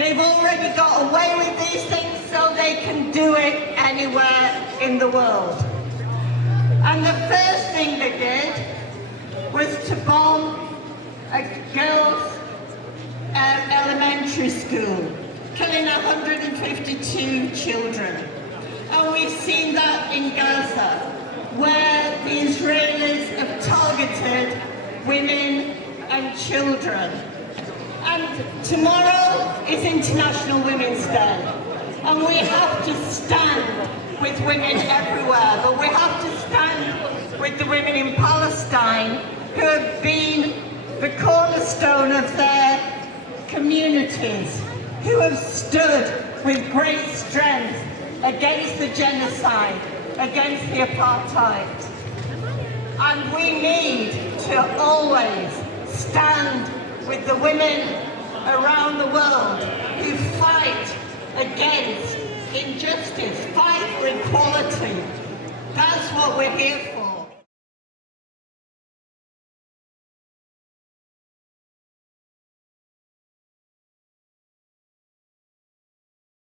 They've already got away with these things, so they can do it anywhere in the world. And the first thing they did was to bomb a girls' elementary school, killing 152 children. And we've seen that in Gaza, where the Israelis have targeted women and children. And tomorrow is International Women's Day. And we have to stand with women everywhere, but we have to stand with the women in Palestine who have been the cornerstone of their communities, who have stood with great strength against the genocide, against the apartheid. And we need to always stand with the women around the world who fight against injustice, fight for equality. That's what we're here for.